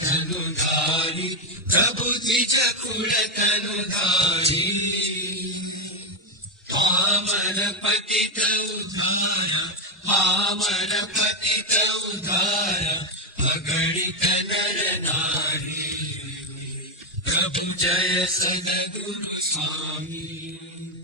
धनुभु तिज कुण धनुपति तनु पर पति तनु धारा भगणित दली प्रभु जय सलगु स्वामी